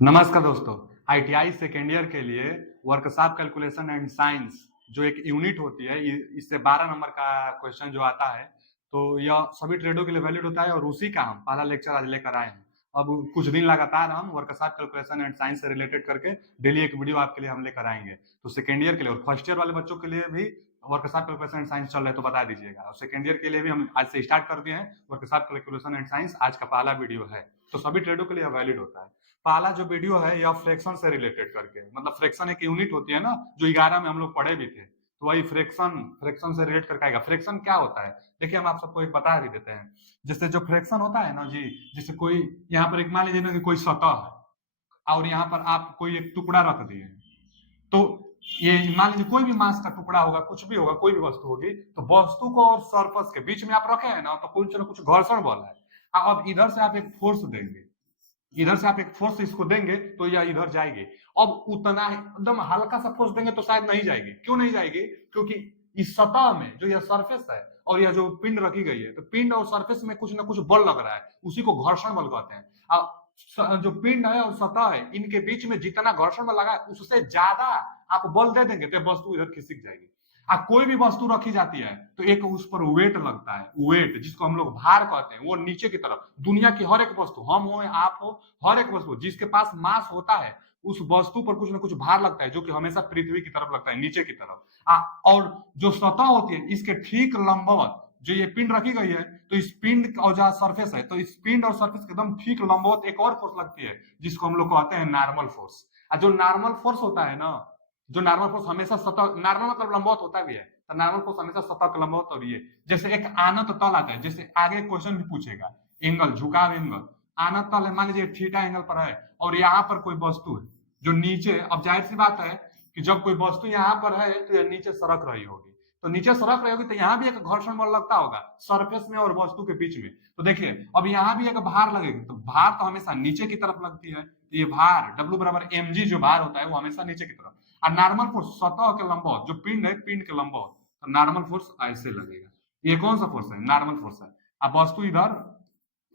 नमस्कार दोस्तों। ITI second year के लिए वर्कशॉप कैलकुलेशन एंड साइंस जो एक यूनिट होती है, इससे 12 नंबर का क्वेश्चन जो आता है, तो यह सभी ट्रेडों के लिए वैलिड होता है और उसी का हम पहला लेक्चर आज लेकर आए हैं। अब कुछ दिन लगातार हम वर्कशॉप कैलकुलेशन एंड साइंस से रिलेटेड करके डेली एक वीडियो आपके लिए हम लेकर आएंगे। तो सेकेंड ईयर के लिए और फर्स्ट ईयर वाले बच्चों के लिए भी वर्कशॉप कैलकुलेशन एंड साइंस चल रहा है तो बता दीजिएगा। और सेकेंड ईयर के लिए भी हम आज से स्टार्ट कर दिए हैं वर्कशॉप कैलकुलेशन एंड साइंस। आज का पहला वीडियो है, तो सभी ट्रेडों के लिए वैलिड होता है। पहला जो वीडियो है यह फ्रैक्शन से रिलेटेड करके, मतलब फ्रैक्शन एक यूनिट होती है ना, जो 11 में हम लोग पढ़े भी थे, तो वही फ्रैक्शन से रिलेट करके आएगा। फ्रैक्शन क्या होता है, देखिए हम आप सबको एक बता भी देते हैं। जैसे जो फ्रैक्शन होता है ना जी, जैसे कोई यहाँ पर एक मान लीजिए ना कि कोई सतह है और यहाँ पर आप कोई एक टुकड़ा रख दिए, तो ये मान लीजिए कोई भी मांस का टुकड़ा होगा, कुछ भी होगा, कोई भी वस्तु होगी, तो वस्तु को और सरफेस के बीच में आप रखे हैं ना, तो कुछ ना कुछ घर्षण बल है। अब इधर से आप एक फोर्स देंगे, इधर से आप एक फोर्स इसको देंगे तो यह इधर जाएगी। अब उतना एकदम हल्का सा फोर्स देंगे तो शायद नहीं जाएगी। क्यों नहीं जाएगी? क्योंकि इस सतह में जो यह सरफेस है और यह जो पिंड रखी गई है, तो पिंड और सरफेस में कुछ ना कुछ बल लग रहा है, उसी को घर्षण बल कहते हैं। अब जो पिंड है और सतह है, इनके बीच में जितना घर्षण बल लगा है उससे ज्यादा आप बल दे देंगे तो वस्तु इधर खिसक जाएगी। कोई भी वस्तु रखी जाती है तो एक उस पर वेट लगता है, वेट जिसको हम लोग भार कहते हैं, वो नीचे की तरफ दुनिया की हर एक वस्तु, हम हो आप हो, हर एक वस्तु जिसके पास मास होता है उस वस्तु पर कुछ ना कुछ भार लगता है, जो कि हमेशा पृथ्वी की तरफ लगता है, नीचे की तरफ। और जो सतह होती है इसके ठीक लंबवत जो ये पिंड रखी गई है, तो इस पिंड और जहां सरफेस है, तो इस पिंड और सरफेस के एकदम ठीक लंबवत एक और फोर्स लगती है जिसको हम लोग कहते हैं नॉर्मल फोर्स। जो नॉर्मल फोर्स होता है ना, जो नॉर्मल फोर्स हमेशा सतह, नॉर्मल मतलब लंबवत होता भी है, तो नॉर्मल फोर्स हमेशा सतह के लंबवत और ये जैसे एक आनत तल आता है, जैसे आगे क्वेश्चन भी पूछेगा, एंगल झुकाव एंगल, आनत तल है, मान लीजिए थीटा एंगल पर है और यहाँ पर कोई वस्तु है जो नीचे, अब जाहिर सी बात है कि जब कोई वस्तु यहाँ पर है तो यह नीचे सरक रही होगी, तो नीचे सरक रही होगी तो यहाँ भी एक घर्षण बल लगता होगा सरफेस में और वस्तु के बीच में। तो देखिए अब यहाँ भी एक भार लगेगी, तो भार तो हमेशा नीचे की तरफ लगती है, तो ये भार W बराबर mg जो भार होता है वो हमेशा नीचे की तरफ। और नॉर्मल फोर्स सतह के लंबवत जो पिंड है, पिंड के लंबवत, तो नॉर्मल फोर्स ऐसे लगेगा। ये कौन सा फोर्स है? नॉर्मल फोर्स है। अब वस्तु इधर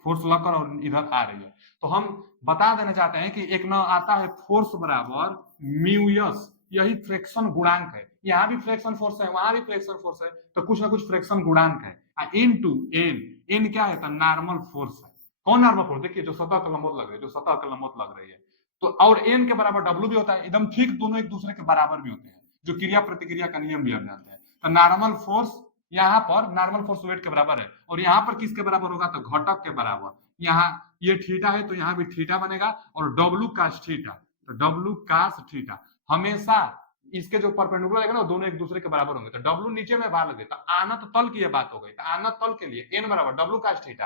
फोर्स लगकर और इधर आ रही है, तो हम बता देना चाहते हैं कि एक ना आता है फोर्स बराबर म्यूयस, यही फ्रैक्शन गुणांक है। यहाँ भी फ्रैक्शन फोर्स है, वहां भी फ्रैक्शन फोर्स है, तो कुछ ना कुछ फ्रैक्शन गुणांक है। इनटू एन, एन क्या है? तो नॉर्मल फोर्स है। कौन नॉर्मल फोर्स? देखिए जो सतह के लंबवत लग रही है, जो सतह के लंबवत लग रही है, तो और एन के बराबर डब्ल्यू भी होता है, एकदम ठीक दोनों एक दूसरे के बराबर भी होते हैं, जो क्रिया प्रतिक्रिया का नियम भी हम जानते हैं। तो नॉर्मल फोर्स यहाँ पर, नॉर्मल फोर्स वेट के बराबर है, और यहाँ पर किसके बराबर होगा? तो घटक के बराबर। यहाँ ये थीटा है तो यहाँ भी थीटा बनेगा, और डब्ल्यू कास थीटा, तो डब्ल्यू कास थीटा हमेशा इसके जो परपेंडिकुलर रहेगा ना दोनों एक दूसरे के बराबर होंगे, तो डब्ल्यू नीचे में भार लगे, तो आनत तल की ये बात हो गई। तो आनत तल के लिए एन बराबर डब्ल्यू कास थीटा,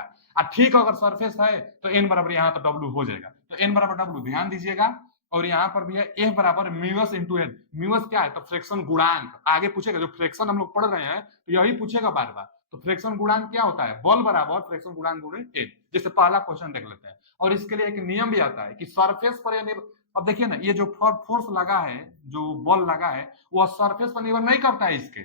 ठीक अगर सरफेस है तो एन बराबर यहाँ तो डब्ल्यू हो जाएगा, तो एन बराबर डब्ल्यू ध्यान दीजिएगा। और यहाँ पर भी है एफ बराबर म्यूस इंटू एन। म्यूस क्या है? तो फ्रैक्शन गुणांक, आगे पूछेगा, जो फ्रैक्शन हम लोग पढ़ रहे हैं तो यही पूछेगा बार बार। तो फ्रैक्शन गुणांक क्या होता है? बल बराबर फ्रैक्शन गुणांक गुणे एन। जैसे पहला क्वेश्चन देख लेते हैं, और इसके लिए एक नियम भी आता है कि सरफेस पर, अब देखिए ना, ये जो फोर्स लगा है, जो बल लगा है, वो सरफेस पर निर्भर नहीं करता है इसके,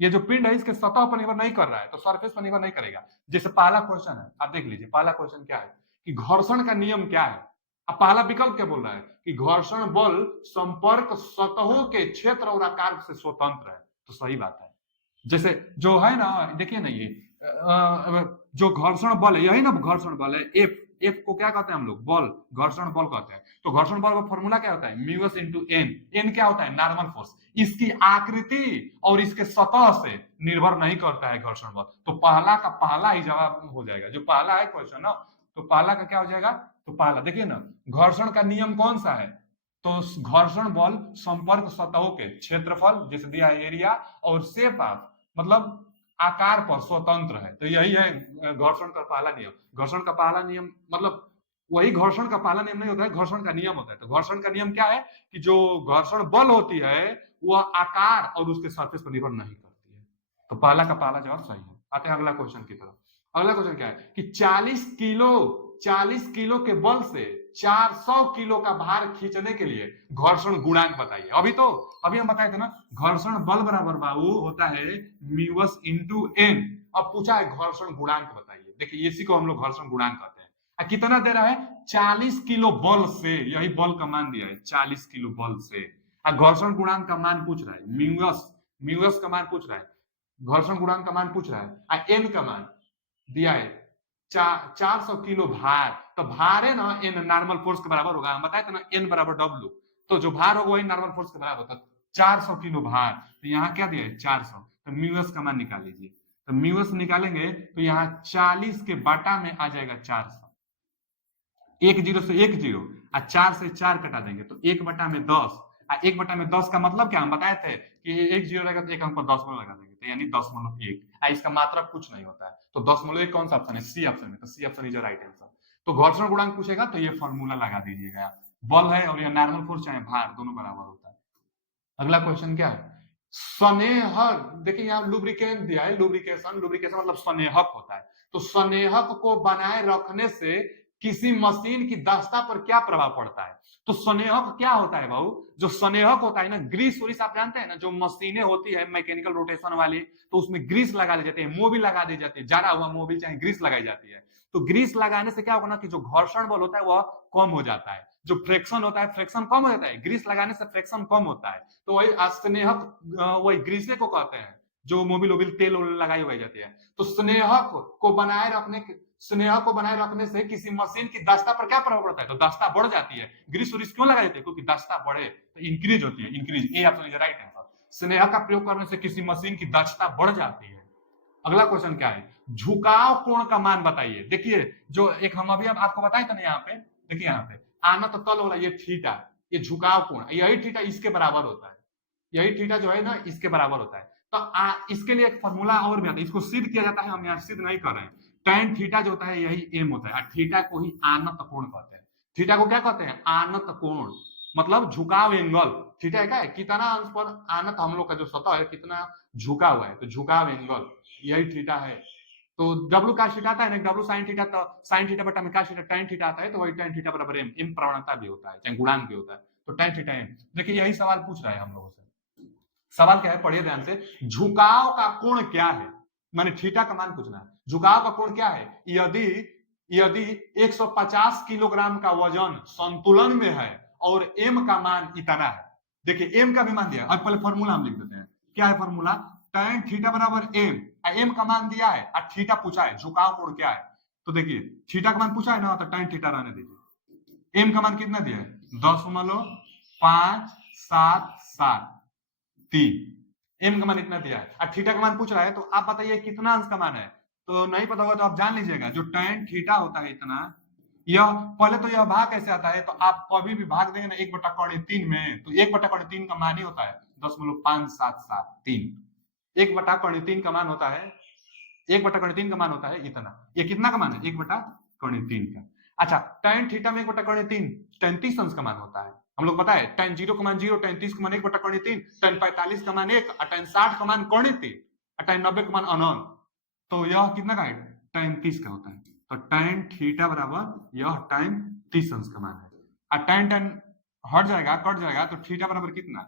ये जो पिंड है इसके सतह पर निर्भर नहीं कर रहा है, तो सरफेस पर निर्भर नहीं करेगा। जैसे पहला क्वेश्चन है, आप देख लीजिए पहला क्वेश्चन क्या है कि घर्षण का नियम क्या है। अब पहला विकल्प क्या बोल रहा है कि घर्षण बल संपर्क सतहों के क्षेत्र और आकार से स्वतंत्र है, तो सही बात है। जैसे जो है ना, देखिए ना, ये जो घर्षण बल है, यही ना घर्षण बल है, एफ, एफ को क्या कहते हैं हम लोग? बल, घर्षण बल कहते हैं। तो घर्षण बल का फॉर्मूला क्या होता है? म्यूस इंटू एन। एन क्या होता है? Normal force. इसकी आकृति और इसके सतह से निर्भर नहीं करता है घर्षण बल, तो पहला का पहला ही जवाब हो जाएगा। जो पहला है क्वेश्चन ना, तो पहला का क्या हो जाएगा? तो पहला देखिए ना, घर्षण का नियम कौन सा है? तो घर्षण बल संपर्क सतहों के क्षेत्रफल, जैसे दिया एरिया, और शेप ऑफ मतलब आकार पर स्वतंत्र है, तो यही है घर्षण का पहला नियम। घर्षण का पहला नियम मतलब वही घर्षण का पहला नियम नहीं होता है, घर्षण का नियम होता है। तो घर्षण का नियम क्या है कि जो घर्षण बल होती है वह आकार और उसके सरफेस पर निर्भर नहीं करती है। तो पहला का पहला जवाब सही है। आते हैं अगला क्वेश्चन की तरफ। अगला क्वेश्चन क्या है कि 40 किलो के बल से 400 किलो का भार खींचने के लिए घर्षण गुणांक बताइए। अभी हम बताए थे ना, घर्षण बल बराबर बाबू होता है म्यूस इंटू एन। अब पूछा है घर्षण गुणांक बताइए। देखिए इसी को हम लोग घर्षण गुणांक कहते हैं। कितना दे रहा है? 40 किलो बल से, यही बल का मान दिया है 40 किलो बल से, घर्षण गुणांक का मान पूछ रहा है, म्यूएस का मान पूछ रहा है, घर्षण गुणांक का मान पूछ रहा है, एन का मान दिया है 400 किलो भार, तो भार है ना एन नॉर्मल फोर्स के बराबर होगा, हम बताए थे ना एन बराबर डब्ल्यू, तो जो भार होगा वही नॉर्मल फोर्स के बराबर होता, 400 किलो भार, तो यहाँ क्या दिया है 400, तो म्यूएस का मान निकाल लीजिए, तो म्यूएस निकालेंगे तो यहाँ 40 के बाटा में आ जाएगा 400, एक जीरो से एक जीरो, 4 से 4 कटा देंगे तो 1/10, 1/10 का मतलब क्या हम बताए थे कि एक जीरो रहेगा तो एक अंक पर 10 लगा देंगे, तो यानी 10.1, इसका मात्रा कुछ नहीं होता है, तो 10.1 कौन सा ऑप्शन है, सी ऑप्शन में, तो C option is right answer. तो घर्षण गुणांक पूछेगा तो ये फॉर्मूला लगा दीजिएगा, बल है और ये नॉर्मल फोर्स चाहे भार दोनों बराबर होता है। अगला क्वेश्चन क्या है, स्नेहक, देखिए यहाँ लुब्रिकेंट दिया है, लुब्रिकेशन मतलब स्नेहक होता है, तो स्नेहक को बनाए रखने से किसी मशीन की दक्षता पर क्या प्रभाव पड़ता है, तो स्नेहक क्या होता है भाऊ, जो स्नेहक होता है ना, ग्रीस व्रीस आप जानते हैं ना, जो मशीनें होती है मैकेनिकल रोटेशन वाली, तो उसमें ग्रीस लगा दी जाती है, मोबिल लगा दी जाती है, जरा हुआ मोबिल चाहे ग्रीस लगाई जाती है, तो ग्रीस लगाने से क्या होगा ना कि जो घर्षण बल होता है वह कम हो जाता है, जो फ्रिक्शन होता है फ्रिक्शन कम हो जाता है, ग्रीस लगाने से फ्रिक्शन कम होता है, तो वही स्नेहक वही ग्रीसे को कहते हैं, जो मोबिल वोबिल तेल लगाई उगाई जाती है, तो स्नेहक को बनाए रखने, स्नेहक को बनाए रखने से किसी मशीन की दक्षता पर क्या प्रभाव पड़ता है, तो दक्षता बढ़ जाती है, ग्रीस व्रीस क्यों लगाई जाती है, क्योंकि दक्षता बढ़े तो इंक्रीज होती है, increase, A option is right answer, स्नेहक का प्रयोग करने से किसी मशीन की दक्षता बढ़ जाती है। अगला क्वेश्चन क्या है, झुकाव कोण का मान बताइए, देखिए जो एक हम अभी आपको बताए थे ना, यहाँ पे देखिए, यहाँ पे आना तो तल वाला ये थीटा, ये झुकाव कोण, यही थीटा इसके बराबर होता है, यही थीटा जो है ना इसके बराबर होता है, तो इसके लिए एक फॉर्मूला और भी आता है, इसको सिद्ध किया जाता है, हम यहाँ सिद्ध नहीं कर रहे हैं, tan थीटा जो होता है यही एम होता है, थीटा को ही आनत कोण कहते हैं, थीटा को क्या कहते हैं, आनत कोण, मतलब झुकाव एंगल, थीटा क्या है, कितना अंश पर आनत हम लोग का जो सतह है कितना झुका हुआ है, तो झुकाव एंगल यही थीटा है, तो डब्ल्यू का थीटा आता है ना, डब्ल्यू साइन थीटा, तो साइन थीटा बटा में का थीटा tan थीटा आता है, तो वही tan थीटा बराबर एम, एम प्रवणता भी होता है चाहे गुणांक भी होता है, तो tan थीटा एम। देखिए यही सवाल पूछ रहा है हम लोगों से, सवाल क्या है पढ़िए ध्यान से, झुकाव का कोण क्या है, माने थीटा का मान पूछना है, झुकाव का कोण क्या है, यदि यदि 150 किलोग्राम का वजन संतुलन में है और एम का मान इतना है, देखिए एम का भी मान दिया, अब पहले फॉर्मूला हम लिख देते हैं, क्या है फॉर्मूला, tan थीटा बराबर एम, एम का मान दिया है और थीटा पूछा है, झुकाव कोण क्या है, तो देखिए थीटा का मान पूछा है ना, तो tan थीटा रहने दीजिए, एम का मान कितना दिया है 10.577 एम का मान इतना दिया है और थीटा का मान पूछ रहा है, तो आप बताइए कितना अंश का मान है, तो नहीं पता होगा तो आप जान लीजिएगा, जो tan थीटा होता है इतना, यह पहले तो यह भाग कैसे आता है, तो आप कभी भी भाग देंगे ना 1/3 में, तो 1/3 का मान ही होता है 10.5773, 1/3 का मान होता है, 1/3 का मान होता है इतना, ये कितना का मान है 1/3 का। अच्छा tan थीटा में 1/3 33 अंश का मान होता है, हम लोग पता है tan 0 का मान 0, tan 30 का मान 1/3, tan 45 का मान 1, tan 60 का मान 3, tan 90 का मान अनंत, तो यह कितना का है tan 30 का होता है, तो tan थीटा बराबर यह tan 30 अंश का मान है, और tan tan हट जाएगा कट जाएगा, तो थीटा बराबर कितना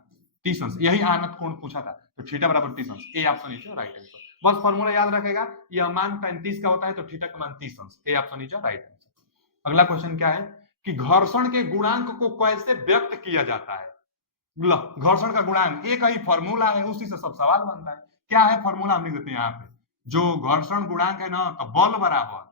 30 अंश, यही आनत कोण पूछा था, तो थीटा बराबर 30 अंश, A option is right answer, बस फॉर्मूला याद रखेगा, यह मान 35 का होता है तो थीटा का मान 30 अंश, A option is right answer. अगला क्वेश्चन क्या है कि घर्षण के गुणांक को कैसे व्यक्त किया जाता है, घर्षण का गुणांक एक ही फॉर्मूला है, उसी से सब सवाल बनता है, क्या है फॉर्मूला हम लिख देते हैं यहाँ पे, जो घर्षण गुणांक है ना, तो बल बराबर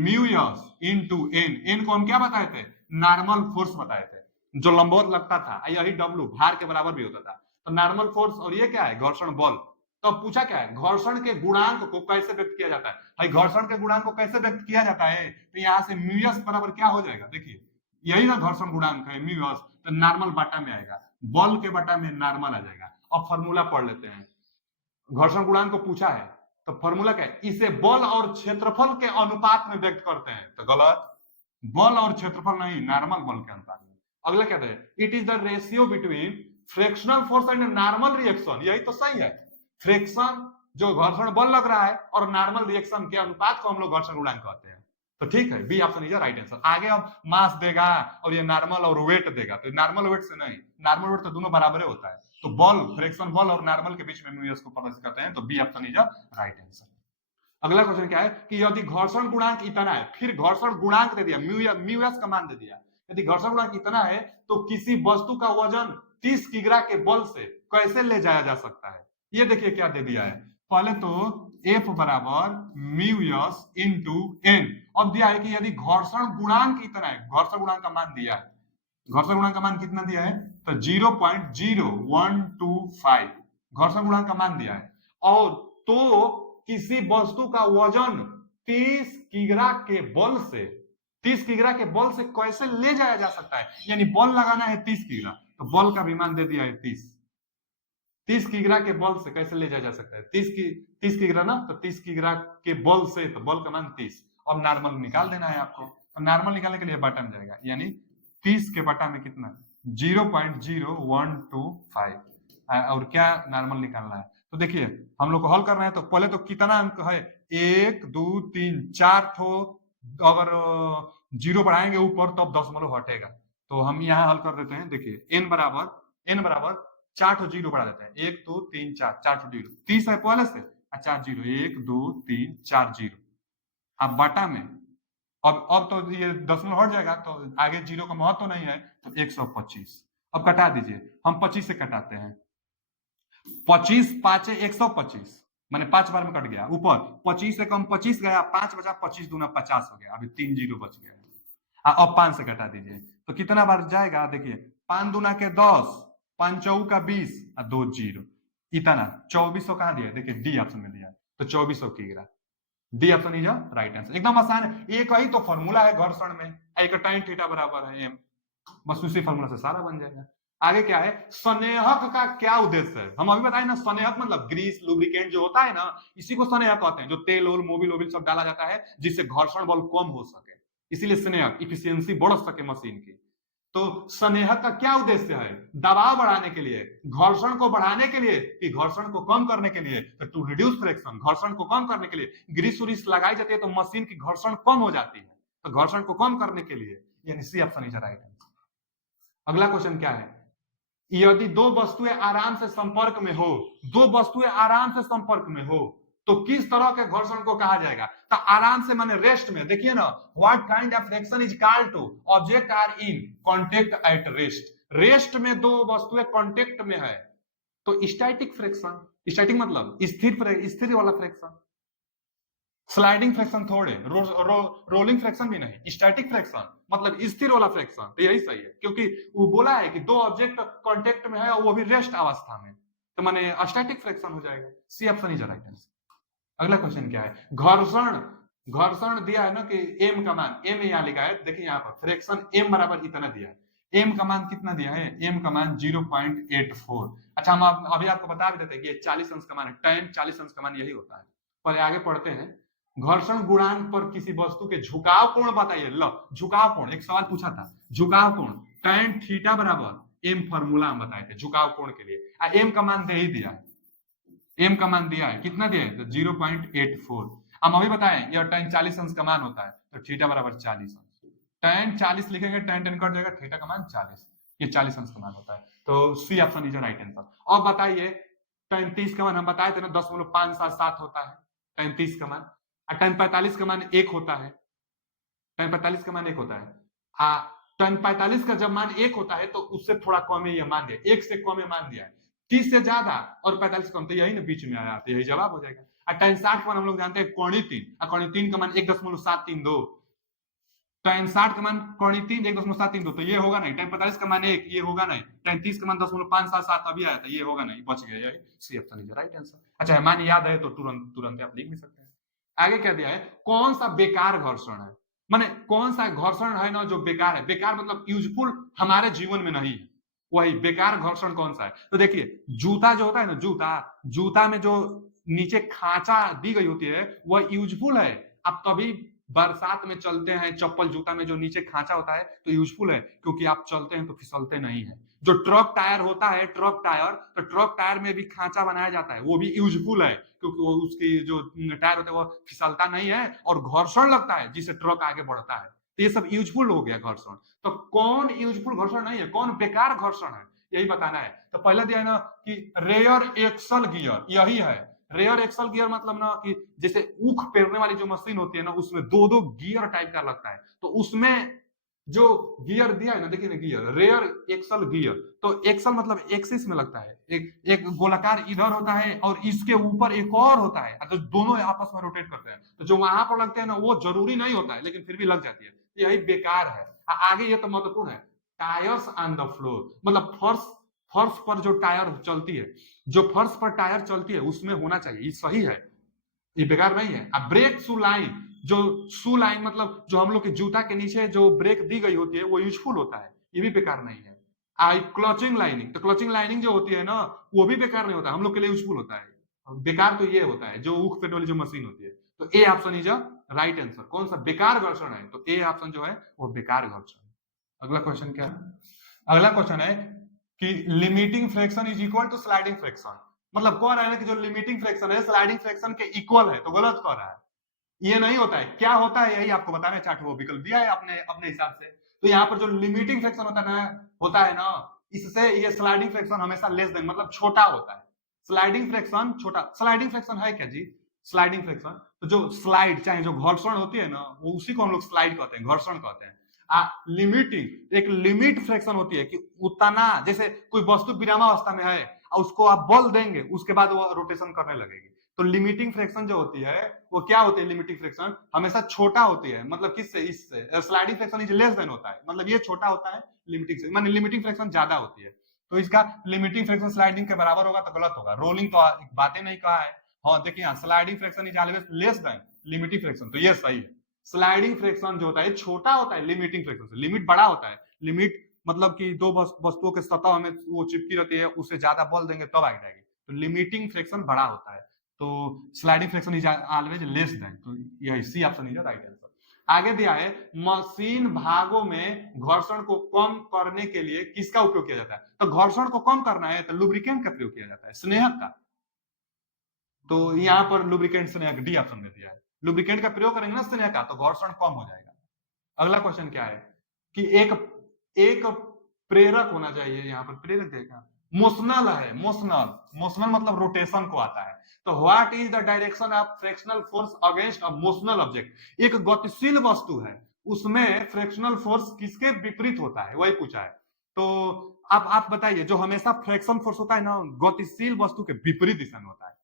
mu S into N, N को हम क्या बताए थे नॉर्मल फोर्स बताए थे, जो लंबवत लगता था, यही डब्ल्यू भार के बराबर भी होता था, तो नॉर्मल फोर्स, और ये क्या है घर्षण बल, तो पूछा क्या है घर्षण के गुणांक को कैसे व्यक्त किया जाता है, भाई घर्षण के गुणांक को कैसे व्यक्त किया जाता है, तो यहाँ से म्यू एस बराबर क्या हो जाएगा, देखिए यही ना घर्षण गुणांक है म्यू एस, तो नॉर्मल बाटा में आएगा, बल के बाटा में नॉर्मल आ जाएगा। अब फॉर्मूला पढ़ लेते हैं, घर्षण गुणांक को पूछा है तो फॉर्मूला क्या है, इसे बल और क्षेत्रफल के अनुपात में व्यक्त करते हैं, तो गलत, बल और क्षेत्रफल नहीं, नॉर्मल बल के अनुपात में। अगला क्या है, it is the ratio between frictional force and normal reaction, यही तो सही है, फ्रिक्शन जो घर्षण बल लग रहा है और नॉर्मल रिएक्शन के अनुपात को हम लोग घर्षण गुणांक कहते हैं, तो ठीक है B option is right answer. आगे अब मास देगा और ये नॉर्मल और वेट देगा, तो नॉर्मल वेट से नहीं, नॉर्मल वेट तो दोनों बराबर होता है, तो बल फ्रिक्शन बल और नॉर्मल के बीच में म्यू एस को प्रदर्शित करते हैं, तो B option is right answer. अगला क्वेश्चन क्या है कि यदि घर्षण गुणांक इतना है, फिर घर्षण गुणांक दे दिया, म्यू एस का मान दे दिया। यदि घर्षण गुणांक इतना है तो किसी वस्तु का वजन 30 किग्रा के बल से कैसे ले जाया जा सकता है। ये देखिए क्या दे दिया है, पहले तो F बराबर म्यू एस इंटू एन। अब दिया है कि यदि घर्षण गुणांक इतना है, घर्षण गुणांक का मान दिया है, घर्षण गुणांक का मान कितना दिया है तो 0.0125 घर्षण गुणांक का मान दिया है, और तो किसी वस्तु का वजन 30 किग्रा के बल से 30 किग्रा के बल से कैसे ले जाया जा सकता है, यानी बल लगाना है 30 किग्रा, तो बल का भी मान दे दिया है 30 किग्रा के बल से कैसे ले जाया जा सकता है, 30 किग्रा ना, तो 30 किग्रा के बल से, तो बल का मान 30। अब नॉर्मल निकाल देना है आपको, तो नॉर्मल निकालने के लिए बटा में जाएगा, यानी 30 के बटा में कितना 0.0125, और क्या नॉर्मल निकालना है। तो देखिए हम लोग को हल कर रहे हैं, तो पहले तो कितना अंक है 1 2 3 4 ठो, अगर 0 बढ़ाएंगे ऊपर तब दशमलव हटेगा, तो हम यहाँ हल कर देते हैं। देखिए n बराबर 4 ठो 0 बढ़ा देते हैं, 1 2 3 4 4 ठो 0, 30 है पहले से, 4 0, 1 2 3 4 0, अब बटा में, अब तो ये दशमलव हट जाएगा, तो आगे 0 का महत्व तो नहीं है, तो 125। अब कटा दीजिए, हम 25 से कटाते हैं, 25 पांचे 125, मैंने 5 बार में कट गया, ऊपर 25 से कम 25 गया, 5 बचा, 25 दूना 50 हो गया, अभी 3 0 बच गया। अब 5 से कटा दीजिए, तो कितना बार जाएगा, देखिए 5 दूना के 10, 5 चौ का 20 और 2 0, इतना 2400 कहाँ दिया है, देखिए डी ऑप्शन में दिया है, तो 2400 किग्रा, D option is right answer. एकदम आसान है, एक ही तो फॉर्मूला है घर्षण में, एक tan थीटा बराबर है m, बस उसी फॉर्मूला से सारा बन जाएगा। आगे क्या है, स्नेहक का क्या उद्देश्य है, हम अभी बताए ना, स्नेहक मतलब ग्रीस लुब्रिकेंट जो होता है ना, इसी को स्नेहक कहते हैं, जो तेल और मोबिल सब डाला जाता है जिससे घर्षण बल कम हो सके, इसीलिए स्नेहक, इफिशियंसी बढ़ सके मशीन की। तो स्नेहक का क्या उद्देश्य है, दबाव बढ़ाने के लिए, घर्षण को बढ़ाने के लिए, कि घर्षण को कम करने के लिए, तो टू रिड्यूस फ्रिक्शन, घर्षण को कम करने के लिए ग्रीस उरीस लगाई जाती है तो मशीन की घर्षण कम हो जाती है, तो घर्षण को कम करने के लिए, यानी C option is right answer. अगला क्वेश्चन क्या है, यदि दो वस्तुएं आराम से संपर्क में हो, दो वस्तुएं आराम से संपर्क में हो, तो किस तरह के घर्षण को कहा जाएगा, तो आराम से माने रेस्ट में, देखिए ना, what kind of friction is called two object are in contact at rest, rest में दो वस्तुएं कांटेक्ट में है, तो स्टैटिक फ्रिक्शन, स्टैटिक मतलब स्थिर वाला फ्रिक्शन, स्लाइडिंग फ्रैक्शन थोड़े, रोलिंग फ्रैक्शन भी नहीं, स्टैटिक फ्रैक्शन मतलब स्थिर वाला फ्रैक्शन, तो यही सही है, क्योंकि वो बोला है कि दो ऑब्जेक्ट कांटेक्ट में है और वो भी रेस्ट अवस्था में, तो माने स्टैटिक फ्रैक्शन हो जाएगा, C option is right answer. अगला क्वेश्चन क्या है, घर्षण दिया है ना कि m का मान, m यहाँ लिखा है, देखिए यहाँ पर फ्रैक्शन m बराबर इतना दिया है, m का मान कितना दिया है, m का मान 0.84। अच्छा हम अभी आपको बता भी देते हैं कि ये 40 अंश का मान है, tan 40 अंश का मान यही होता है। पर आगे पढ़ते हैं, घर्षण गुणांक पर किसी वस्तु के झुकाव कोण बताइए, लो झुकाव कोण, एक सवाल पूछा था, झुकाव कोण tan थीटा बराबर m, फॉर्मूला हम बताए थे झुकाव कोण के लिए, m का मान दे ही दिया है, m का मान दिया है, कितना दिया है, तो 0.84। हम अभी बताएं यह tan 40 अंश का मान होता है, तो थीटा बराबर 40 अंश, tan 40 लिखेंगे, tan कट जाएगा, थीटा का मान 40, ये 40 अंश का मान होता है, तो C option is right answer. अब बताइए tan 30 का मान हम बताए थे ना 10.577 होता है tan 30 का मान, tan 45 का मान 1 होता है, tan 45 का मान 1 होता है, tan 45 का जब मान 1 होता है तो उससे थोड़ा कम है ये मान दिया, 1 से कम है मान दिया है, 30 से ज्यादा और 45 कम, तो यही ना बीच में आया, तो यही जवाब हो जाएगा। tan 60 का मान हम लोग जानते हैं कोणीय 3, कोणीय 3 का मान 1.732, tan 60 का मान कोणीय 3 1.732, तो ये होगा नहीं, tan 45 का मान 1, ये होगा नहीं, tan 30 का मान 10.577 अभी आया था, ये होगा नहीं, बच गया, यही C option is right answer. अच्छा मान याद है तो तुरंत आप लिख भी सकते हैं। आगे क्या दिया है, कौन सा बेकार घर्षण है, माने कौन सा घर्षण है ना जो बेकार है, बेकार मतलब यूजफुल हमारे जीवन में नहीं है, वही बेकार घर्षण कौन सा है। तो देखिए जूता जो होता है ना, जूता में जो नीचे खांचा दी गई होती है वह यूजफुल है, आप तभी बरसात में चलते हैं चप्पल जूता में जो नीचे खांचा होता है तो यूजफुल है, क्योंकि आप चलते हैं तो फिसलते नहीं है। जो ट्रक टायर होता है, ट्रक टायर, तो ट्रक टायर में भी खांचा बनाया जाता है, वो भी यूजफुल है, क्योंकि वो उसकी जो टायर होता है वो फिसलता नहीं है और घर्षण लगता है जिससे ट्रक आगे बढ़ता है, तो ये सब यूजफुल हो गया घर्षण। तो कौन यूजफुल घर्षण नहीं है, कौन बेकार घर्षण है, यही बताना है। तो पहले दिया है ना कि रेयर एक्सल गियर, यही है रेयर एक्सल गियर मतलब ना कि जैसे ऊख पेरने वाली जो मशीन होती है ना, उसमें दो दो गियर टाइप का लगता है, तो उसमें जो गियर दिया है ना, देखिए ना गियर, रेयर एक्सल गियर, तो एक्सल मतलब एक्सिस में लगता है, एक गोलाकार इधर होता है और इसके ऊपर एक और होता है, तो दोनों आपस में रोटेट करते हैं, तो जो वहां पर लगते हैं ना वो जरूरी नहीं होता है, लेकिन फिर भी लग जाती है, यही बेकार है। आगे ये तो महत्वपूर्ण है, टायर्स ऑन द फ्लोर, मतलब फर्श, फर्श पर जो टायर चलती है, जो फर्श पर टायर चलती है उसमें होना चाहिए, ये सही है, ये बेकार नहीं है। अब ब्रेक शू लाइन, जो शू लाइन मतलब जो हम लोग के जूता के नीचे जो ब्रेक दी गई होती है वो यूजफुल होता है, ये भी बेकार नहीं है। आई क्लचिंग लाइनिंग, तो क्लचिंग लाइनिंग जो होती है ना वो भी बेकार नहीं होता, हम लोग के लिए यूजफुल होता है। बेकार तो ये होता है जो ऊख पेट वाली जो मशीन होती है, तो A option is a right answer. कौन सा बेकार घर्षण है, तो ए ऑप्शन जो है वो बेकार घर्षण। अगला क्वेश्चन क्या है? अगला क्वेश्चन है कि limiting friction is equal to sliding friction, मतलब कह रहा है ना कि जो लिमिटिंग फ्रैक्शन है स्लाइडिंग फ्रैक्शन के इक्वल है, तो गलत कह रहा है, ये नहीं होता है। क्या होता है यही आपको बताना है, चार्ट वो विकल्प दिया है अपने अपने हिसाब से। तो यहाँ पर जो लिमिटिंग फ्रैक्शन होता है ना, इससे ये स्लाइडिंग फ्रैक्शन हमेशा लेस देन मतलब छोटा होता है। स्लाइडिंग फ्रैक्शन छोटा, स्लाइडिंग फ्रैक्शन है क्या जी? स्लाइडिंग फ्रैक्शन तो जो स्लाइड चाहे जो घर्षण होती है ना, वो उसी को हम लोग स्लाइड कहते हैं, घर्षण कहते हैं। लिमिटिंग एक लिमिट फ्रैक्शन होती है कि उतना, जैसे कोई वस्तु विरामावस्था में है और उसको आप बल देंगे उसके बाद वो रोटेशन करने लगेगी, तो लिमिटिंग फ्रैक्शन जो होती है वो क्या होती है, लिमिटिंग फ्रैक्शन हमेशा छोटा होती है, मतलब किससे, इससे। Sliding friction is less than होता है, मतलब ये छोटा होता है, लिमिटिंग माने लिमिटिंग फ्रैक्शन ज्यादा होती है, तो इसका लिमिटिंग फ्रैक्शन स्लाइडिंग के बराबर होगा तो गलत होगा, रोलिंग तो बातें नहीं कहा है। हाँ देखिए यहाँ sliding friction is always less then limiting fraction, तो ये सही है। स्लाइडिंग फ्रैक्शन जो होता है छोटा होता है लिमिटिंग फ्रैक्शन से, लिमिट बड़ा होता है, लिमिट मतलब कि दो वस्तुओं के सतह में वो चिपकी रहती है, उससे ज्यादा बल देंगे तब आगे जाएगी, तो लिमिटिंग फ्रैक्शन बड़ा होता है, तो sliding friction is always less than, तो यही C option is right answer. आगे दिया है मशीन भागों में घर्षण को कम करने के लिए किसका उपयोग किया जाता है, तो घर्षण को कम करना है तो लुब्रिकेंट का प्रयोग किया जाता है, स्नेहक का, तो यहाँ पर लुब्रिकेंट स्नेहक डी ऑप्शन में दिया है, लुब्रिकेंट का प्रयोग करेंगे ना स्नेहक का तो घर्षण कम हो जाएगा। अगला क्वेश्चन क्या है कि एक एक प्रेरक होना चाहिए, यहाँ पर प्रेरक देखा, मोशनल है, मोशनल, मोशनल मतलब रोटेशन को आता है, तो what is the direction of fractional force against a motional object, एक गतिशील वस्तु है उसमें फ्रैक्शनल फोर्स किसके विपरीत होता है, वही पूछा है। तो आप बताइए, जो हमेशा फ्रैक्शन फोर्स होता है ना गतिशील वस्तु के विपरीत दिशा में होता है।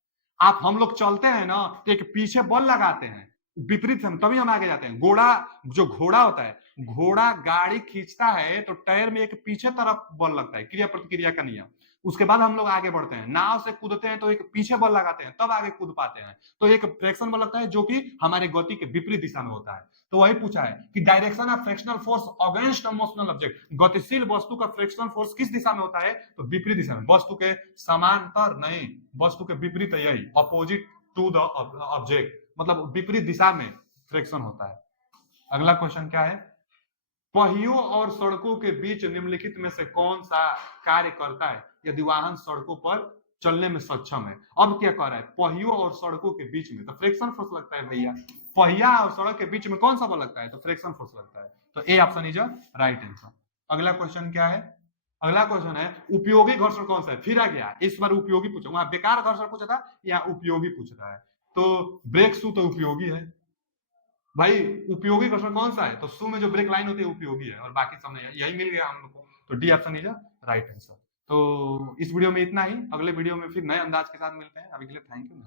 आप हम लोग चलते हैं ना तो एक पीछे बल लगाते हैं विपरीत हम, तभी हम आगे जाते हैं। घोड़ा, जो घोड़ा होता है, घोड़ा गाड़ी खींचता है तो टायर में एक पीछे तरफ बल लगता है, क्रिया प्रतिक्रिया का नियम, उसके बाद हम लोग आगे बढ़ते हैं। नाव से कूदते हैं तो एक पीछे बल लगाते हैं तब आगे कूद पाते हैं, तो एक फ्रैक्शन बल लगता है जो कि हमारे गति के विपरीत दिशा में होता है। तो वही पूछा है कि direction of fractional force against a motional object, गतिशील वस्तु का फ्रैक्शनल फोर्स किस दिशा में होता है, तो विपरीत दिशा में, वस्तु के समांतर नहीं, वस्तु के विपरीत है, यही अपोजिट टू द ऑब्जेक्ट, मतलब विपरीत दिशा में फ्रैक्शन होता है। अगला क्वेश्चन क्या है, पहियों और सड़कों के बीच निम्नलिखित में से कौन सा कार्य करता है यदि वाहन सड़कों पर चलने में सक्षम है। अब क्या कह रहा है, पहियों और सड़कों के बीच में, तो फ्रिक्शन फोर्स लगता है भैया, पहिया और सड़क के बीच में कौन सा बल लगता है, तो फ्रिक्शन फोर्स लगता है, तो A option is right answer. अगला क्वेश्चन क्या है, अगला क्वेश्चन है उपयोगी घर्षण कौन सा है, फिर आ गया इस बार उपयोगी पूछा, वहां बेकार घर्षण पूछा था या उपयोगी पूछ रहा है, तो ब्रेक शू तो उपयोगी है भाई, उपयोगी क्वेश्चन कौन सा है, तो शू में जो ब्रेक लाइन होती है उपयोगी है और बाकी सब नहीं है, यही मिल गया हम लोग को, तो D option is right answer. तो इस वीडियो में इतना ही, अगले वीडियो में फिर नए अंदाज के साथ मिलते हैं, अभी के लिए थैंक यू।